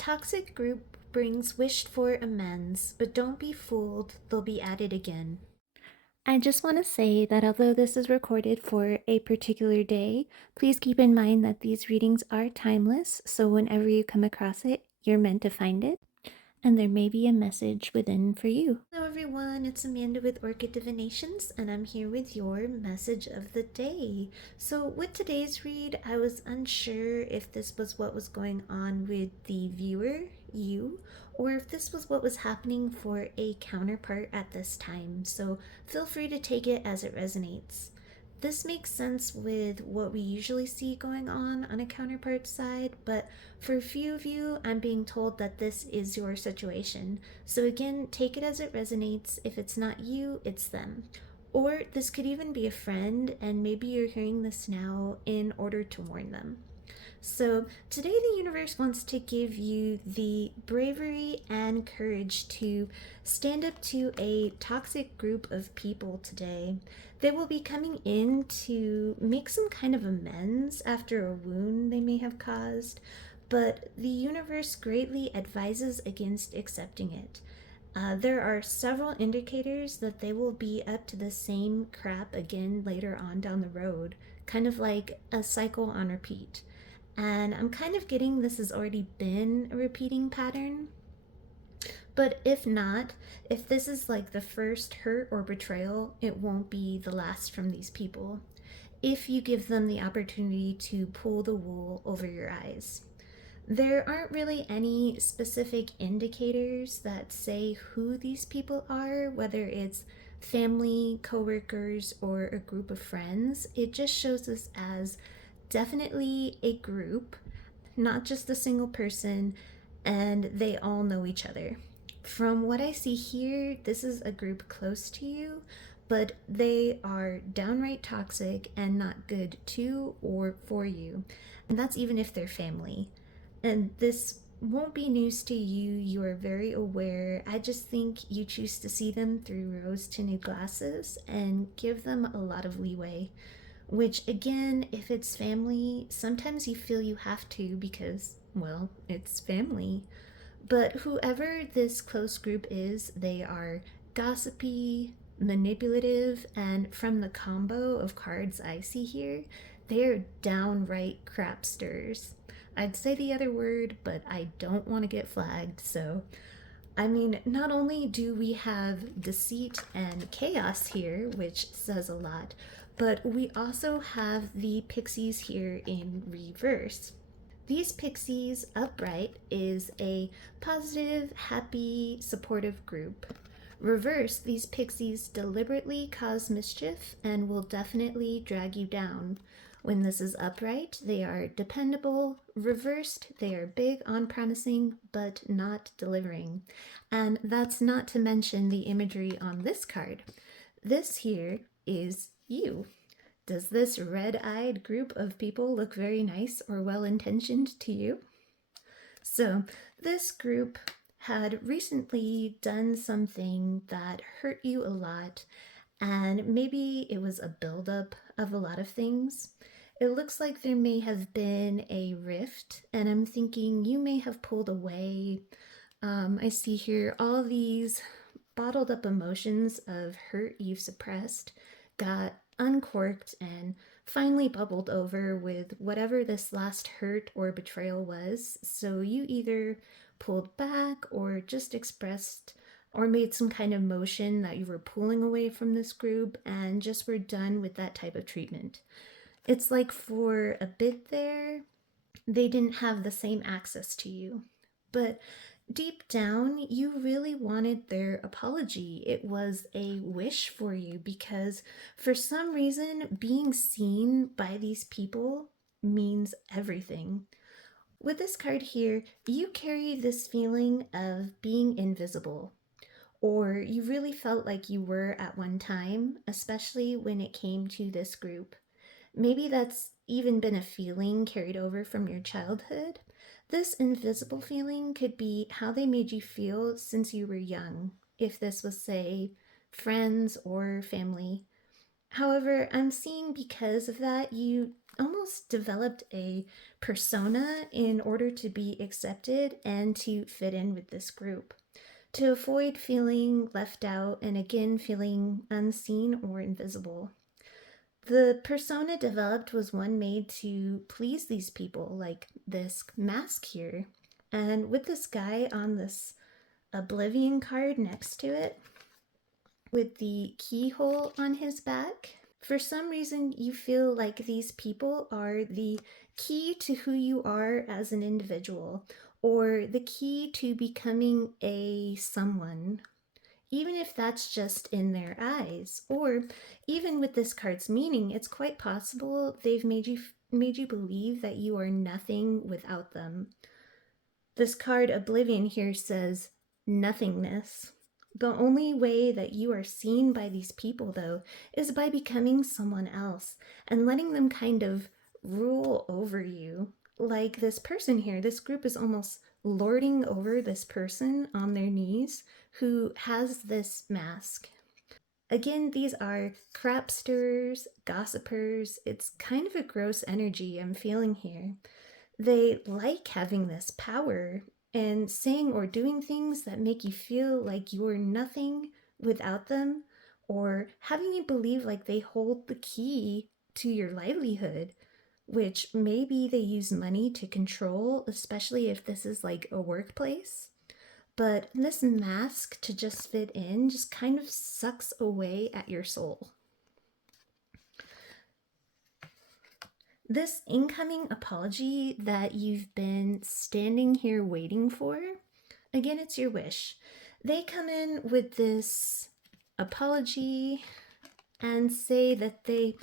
toxic group brings wished for amends, but don't be fooled, they'll be at it again. I just want to say that although this is recorded for a particular day, please keep in mind that these readings are timeless, so whenever you come across it, you're meant to find it, and there may be a message within for you. Hello everyone, it's Amanda with Orchid Divinations, and I'm here with your message of the day. So with today's read, I was unsure if this was what was going on with the viewer, you, or if this was what was happening for a counterpart at this time, so feel free to take it as it resonates. This makes sense with what we usually see going on a counterpart side, but for a few of you, I'm being told that this is your situation. So again, take it as it resonates. If it's not you, it's them. Or this could even be a friend, and maybe you're hearing this now in order to warn them. So, today the universe wants to give you the bravery and courage to stand up to a toxic group of people today. They will be coming in to make some kind of amends after a wound they may have caused, but the universe greatly advises against accepting it. There are several indicators that they will be up to the same crap again later on down the road, kind of like a cycle on repeat. And I'm kind of getting this has already been a repeating pattern. But if not, if this is like the first hurt or betrayal, it won't be the last from these people. If you give them the opportunity to pull the wool over your eyes. There aren't really any specific indicators that say who these people are, whether it's family, coworkers, or a group of friends. It just shows us as definitely a group, not just a single person, and they all know each other. From what I see here, this is a group close to you, but they are downright toxic and not good to or for you. And that's even if they're family. And this won't be news to you. You are very aware. I just think you choose to see them through rose tinted glasses and give them a lot of leeway. Which, again, if it's family, sometimes you feel you have to because, well, it's family. But whoever this close group is, they are gossipy, manipulative, and from the combo of cards I see here, they are downright crapsters. I'd say the other word, but I don't want to get flagged, so I mean, not only do we have deceit and chaos here, which says a lot, but we also have the pixies here in reverse. These pixies upright is a positive, happy, supportive group. Reverse, these pixies deliberately cause mischief and will definitely drag you down. When this is upright, they are dependable. Reversed, they are big on promising but not delivering. And that's not to mention the imagery on this card. This here is you. Does this red-eyed group of people look very nice or well-intentioned to you? So this group had recently done something that hurt you a lot, and maybe it was a buildup of a lot of things. It looks like there may have been a rift, and I'm thinking you may have pulled away. I see here all these bottled up emotions of hurt you've suppressed got uncorked and finally bubbled over with whatever this last hurt or betrayal was. So you either pulled back or just expressed or made some kind of motion that you were pulling away from this group and just were done with that type of treatment. It's like for a bit there, they didn't have the same access to you. But deep down, you really wanted their apology. It was a wish for you because for some reason, being seen by these people means everything. With this card here, you carry this feeling of being invisible, or you really felt like you were at one time, especially when it came to this group. Maybe that's even been a feeling carried over from your childhood. This invisible feeling could be how they made you feel since you were young, if this was, say, friends or family. However, I'm seeing because of that, you almost developed a persona in order to be accepted and to fit in with this group, to avoid feeling left out and again feeling unseen or invisible. The persona developed was one made to please these people, like this mask here. And with this guy on this Oblivion card next to it, with the keyhole on his back, for some reason you feel like these people are the key to who you are as an individual, or the key to becoming a someone, even if that's just in their eyes. Or even with this card's meaning, it's quite possible they've made you believe that you are nothing without them. This card Oblivion here says nothingness. The only way that you are seen by these people, though, is by becoming someone else and letting them kind of rule over you. Like this person here, this group is almost lording over this person on their knees who has this mask. Again, these are crapsters, gossipers. It's kind of a gross energy I'm feeling here. They like having this power and saying or doing things that make you feel like you're nothing without them, or having you believe like they hold the key to your livelihood, which maybe they use money to control, especially if this is like a workplace. But this mask to just fit in just kind of sucks away at your soul. This incoming apology that you've been standing here waiting for, again, it's your wish. They come in with this apology and say that they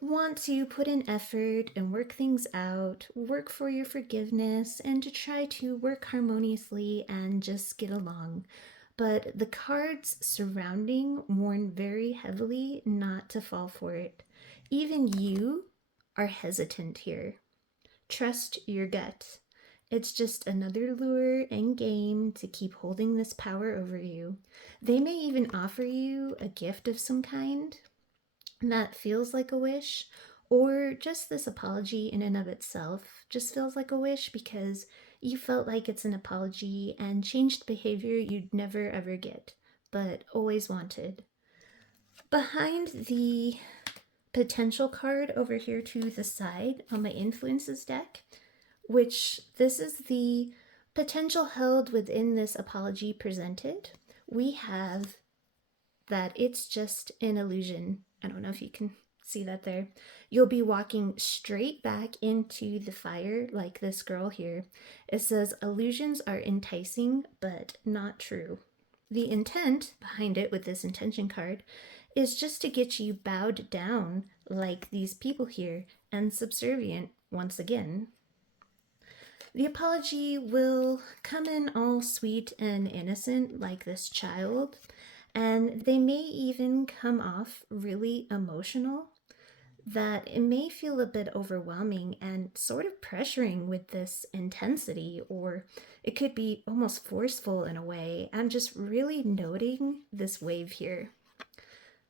want to put in effort and work things out, work for your forgiveness, and to try to work harmoniously and just get along. But the cards surrounding warn very heavily not to fall for it. Even you are hesitant here. Trust your gut. It's just another lure and game to keep holding this power over you. They may even offer you a gift of some kind that feels like a wish, or just this apology in and of itself just feels like a wish because you felt like it's an apology and changed behavior you'd never ever get, but always wanted. Behind the potential card over here to the side on my influences deck, which this is the potential held within this apology presented, we have that it's just an illusion. I don't know if you can see that there. You'll be walking straight back into the fire like this girl here. It says illusions are enticing but not true. The intent behind it with this intention card is just to get you bowed down like these people here and subservient once again. The apology will come in all sweet and innocent like this child, and they may even come off really emotional, that it may feel a bit overwhelming and sort of pressuring with this intensity, or it could be almost forceful in a way. I'm just really noting this wave here.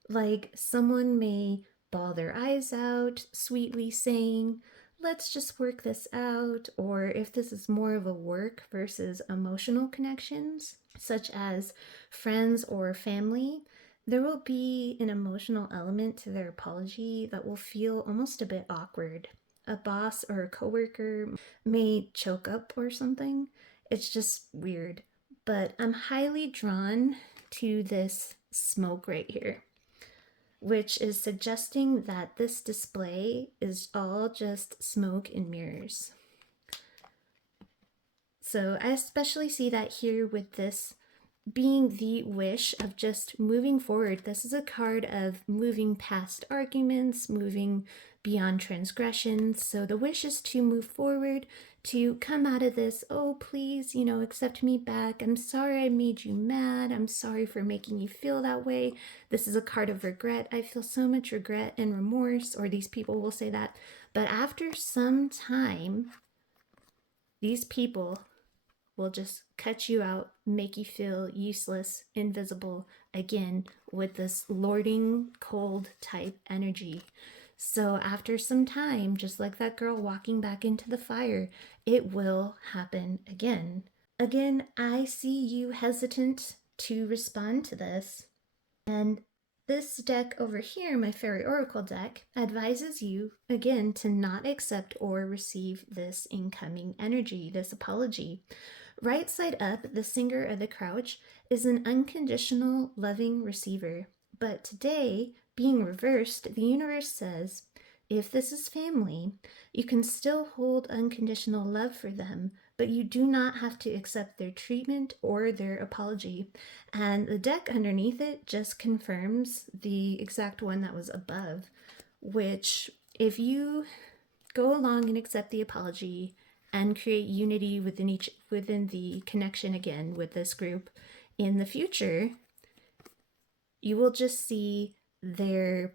Like someone may bawl their eyes out, sweetly saying, let's just work this out. Or if this is more of a work versus emotional connections, such as friends or family, there will be an emotional element to their apology that will feel almost a bit awkward. A boss or a coworker may choke up or something. It's just weird. But I'm highly drawn to this smoke right here, which is suggesting that this display is all just smoke and mirrors. So I especially see that here with this being the wish of just moving forward. This is a card of moving past arguments, moving beyond transgressions. So the wish is to move forward, to come out of this, oh, please, accept me back. I'm sorry I made you mad. I'm sorry for making you feel that way. This is a card of regret. I feel so much regret and remorse, or these people will say that. But after some time, these people will just cut you out, make you feel useless, invisible, again, with this lording, cold type energy. So after some time, just like that girl walking back into the fire, it will happen again. Again, I see you hesitant to respond to this. And this deck over here, my Fairy Oracle deck, advises you again to not accept or receive this incoming energy, this apology. Right side up, the Singer of the Crouch is an unconditional, loving receiver. But today, being reversed, the universe says, if this is family, you can still hold unconditional love for them, but you do not have to accept their treatment or their apology. And the deck underneath it just confirms the exact one that was above, which, if you go along and accept the apology and create unity within the connection again with this group in the future, you will just see their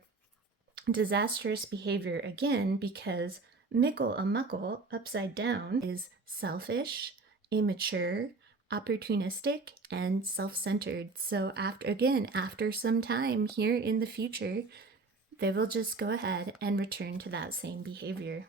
disastrous behavior again, because mickle a muckle upside down is selfish, immature, opportunistic, and self-centered. So after some time here in the future, they will just go ahead and return to that same behavior.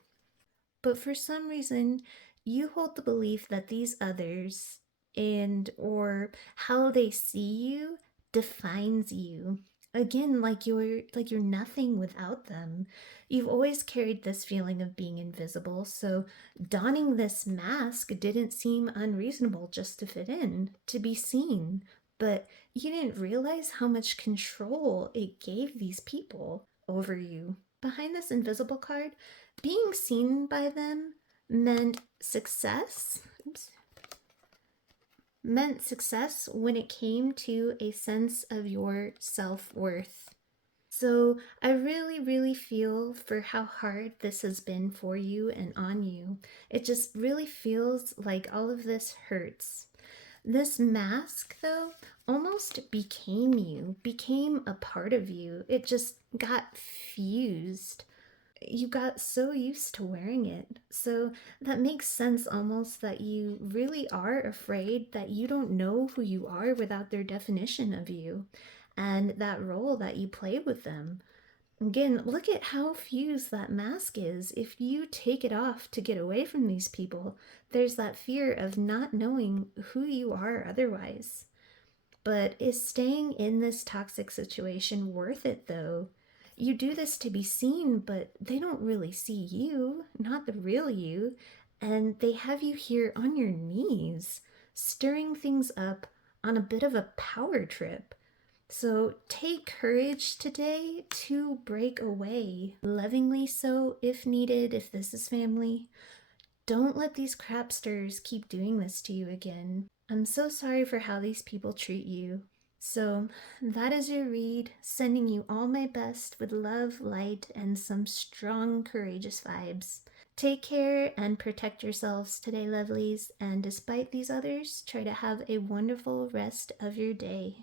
But for some reason, you hold the belief that these others and or how they see you defines you. Again, like you're nothing without them. You've always carried this feeling of being invisible, so donning this mask didn't seem unreasonable just to fit in, to be seen. But you didn't realize how much control it gave these people over you. Behind this invisible card, being seen by them meant success. Oops. Meant success when it came to a sense of your self-worth. So I really, really feel for how hard this has been for you and on you. It just really feels like all of this hurts. This mask, though, almost became you, became a part of you. It just got fused. You got so used to wearing it. So that makes sense almost that you really are afraid that you don't know who you are without their definition of you and that role that you play with them. Again, look at how fused that mask is. If you take it off to get away from these people, there's that fear of not knowing who you are otherwise. But is staying in this toxic situation worth it though? You do this to be seen, but they don't really see you, not the real you, and they have you here on your knees, stirring things up on a bit of a power trip. So take courage today to break away, lovingly so if needed, if this is family. Don't let these crapsters keep doing this to you again. I'm so sorry for how these people treat you. So, that is your read, sending you all my best with love, light, and some strong, courageous vibes. Take care and protect yourselves today, lovelies, and despite these others, try to have a wonderful rest of your day.